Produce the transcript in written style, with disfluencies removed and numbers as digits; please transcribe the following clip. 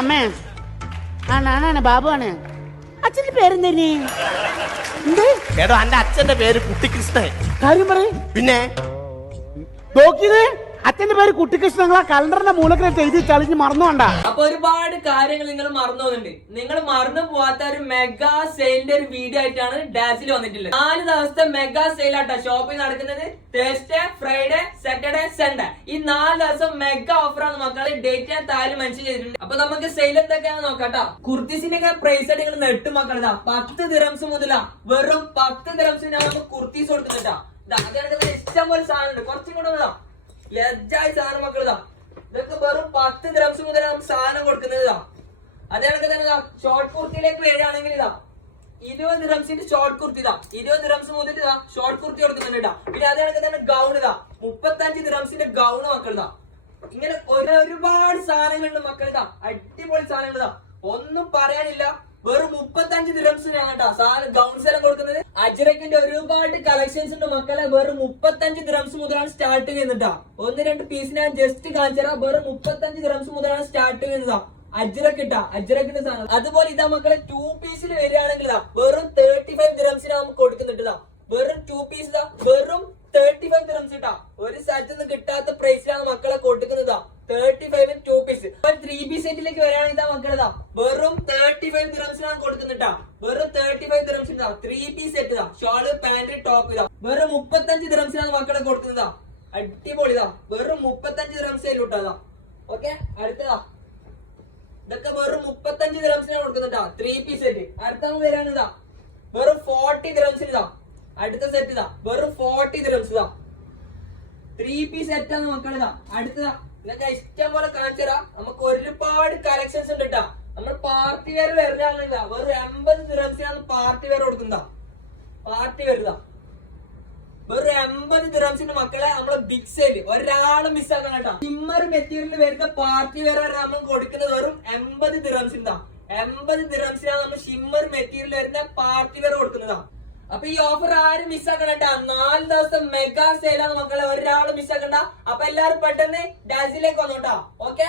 അമ്മേ ആ ഞാനാണ് ബാബുവാണ്. അച്ഛന്റെ പേരെന്തേനി? എന്ത് എടോ എന്റെ അച്ഛന്റെ പേര് കുട്ടിക്കൃഷ്ണൻ. കാര്യം പറയും. പിന്നെ നോക്കിയത് അച്ഛന്റെ പേര് കുട്ടിക്കൃഷ്ണങ്ങളാ കലണ്ടറിന്റെ മൂലക്കിട്ട് എഴുതി ചളിഞ്ഞ് മറന്നുകൊണ്ട. അപ്പൊ ഒരുപാട് കാര്യങ്ങൾ നിങ്ങൾ മറന്നു പോകുന്നുണ്ട്. നിങ്ങൾ മറന്നു പോവാത്ത ഒരു മെഗാ സെയിലിന്റെ ഒരു വീഡിയോ ആയിട്ടാണ് ഡാസിൽ വന്നിട്ടുള്ളത്. 4 ദിവസത്തെ മെഗാ സെയിൽ ആട്ടോ ഷോപ്പിംഗ് നടക്കുന്നത്. തേഴ്സ്ഡേ, ഫ്രൈഡേ, സാറ്റർഡേ, സൺഡേ ഈ 4 ദിവസം മെഗാ ഓഫറാണ് മക്കളെ. ഡേറ്റ് ഞാൻ താഴെ മെൻഷൻ ചെയ്തിട്ടുണ്ട്. അപ്പൊ നമുക്ക് സെയിൽ എന്തൊക്കെയാണെന്ന് നോക്കാട്ടോ. കുർത്തീസിന്റെ ഒക്കെ പ്രൈസ് ആയിട്ട് നിങ്ങൾ നെട്ട് മക്കളതാ 10 ദിറംസ് മുതലാ വെറും 10 ദിറംസിന് നമുക്ക് കുർത്തീസ് കൊടുക്കുന്നുണ്ടാ. അതാണ് ഇഷ്ടം പോലെ സാധനം ഉണ്ട്. കുറച്ചും കൂടെ ഉള്ളതാ ലജ്ജായി സാധനം മക്കളതാ. ഇതൊക്കെ വെറും 10 ദിറംസ് മുതലാണ് നമുക്ക് സാധനം കൊടുക്കുന്നത്. അതേ കണക്ക് തന്നെ ഷോർട്ട് കുർത്തിയിലേക്ക് വരികയാണെങ്കിൽ 20 ദിറംസിന്റെ ഷോർട്ട് കുർത്തി 20 ദിറംസ് മുതൽ ഷോർട്ട് കുർത്തി കൊടുക്കുന്നുണ്ട്. പിന്നെ അതേ കണക്ക് തന്നെ ഗൗൺ 35 ദിറംസിന്റെ ഗൗൺ മക്കളതാ. ഇങ്ങനെ ഒരുപാട് സാധനങ്ങളുണ്ട് മക്കളതാ. അടിപൊളി സാധനങ്ങളതാ, ഒന്നും പറയാനില്ല. വെറും 35 ദിറംസിനാണ് കേട്ടോ സാധനം ഗൗൺസ് എല്ലാം കൊടുക്കുന്നത്. അജ്രക്കിന്റെ ഒരുപാട് കളക്ഷൻസ് ഉണ്ട് മക്കളെ. വെറും 35 ദിറംസ് മുതലാണ് സ്റ്റാർട്ട് ചെയ്യുന്നുണ്ടാ. 1-2 പീസ് ഞാൻ ജസ്റ്റ് കാണിച്ചാ. വെറും 35 ദിറംസ് മുതലാണ് സ്റ്റാർട്ട് ചെയ്യുന്നതാ. അജ്രക്കിട്ടാ അജ്രക്കിന്റെ സാധനം. അതുപോലെ ഇതാ മക്കളെ 2 പീസിൽ വരികയാണെങ്കിൽ വെറും 35 ദിറംസിനാണ് നമുക്ക് കൊടുക്കുന്നുണ്ട്. വെറും 2 പീസ് വെറും 35 ദിറംസ് ഇട്ടാ. ഒരു സ്ഥലത്ത് നിന്ന് കിട്ടാത്ത പ്രൈസിലാണ് മക്കളെ കൊടുക്കുന്നത്. 35 2 പീസ്. 3 പീസ് സെറ്റിലേക്ക് വരികയാണെങ്കിൽ മക്കളെതാ വെറും 35 ദിറംസിനാണ് കൊടുക്കുന്നുട്ടാ. വെറും 35 ദിറംസിന് 3 piece set shawl, pant, top വെറും 35 ദിറംസിനാണ് മക്കളെ കൊടുക്കുന്നതാ. അടിപൊളിതാ. വെറും 35 ദിറംസേ ഉള്ളൂട്ടാ. ഓക്കെ, അടുത്തതാ ഇതൊക്കെ വെറും 35 ദിറംസിനാണ് കൊടുക്കുന്നുണ്ടാ. 3 പീസ് സെറ്റ്. അടുത്ത വരാനിതാ വെറും 40 ദിറംസിന് അടുത്ത സെറ്റ് വെറും 40 ദിറംസ് 3 പീസ് സെറ്റ് ആണ് മക്കളിതാ. അടുത്തതാ ഇതൊക്കെ ഇഷ്ടം പോലെ കാണിച്ചതാ. നമുക്ക് ഒരുപാട് കളക്ഷൻസ് ഉണ്ട് കേട്ടാ. നമ്മൾ പാർട്ടി വെയർ വരുന്നില്ല. വെറും 80 ദിറംസിനാണ് പാർട്ടി വെയർ കൊടുക്കുന്നതാ. പാർട്ടി വരുതാ വെറും 80 ദിറംസിന്റെ മക്കളെ നമ്മളെ ബിഗ് സെയിൽ ഒരാളും മിസ്സാക്കണം കേട്ടോ. ഷിമ്മർ മെറ്റീരിയൽ വരുന്ന പാർട്ടി വെയർ നമ്മൾ കൊടുക്കുന്നത് വെറും 80 ദിറംസിന്റെ 80 ദിറംസിനാണ് നമ്മൾ ഷിമ്മർ മെറ്റീരിയൽ വരുന്ന പാർട്ടി വെയർ കൊടുക്കുന്നതാ. അപ്പൊ ഈ ഓഫർ ആരും മിസ്സാക്കണ്ട. 4 ദിവസം മെഗാ സെയിലാണ് മക്കളെ, ഒരാളും മിസ്സാക്കണ്ട. അപ്പൊ എല്ലാരും പെട്ടെന്ന് ഡാൻസിലേക്ക് വന്നോട്ടാ. ഓക്കെ.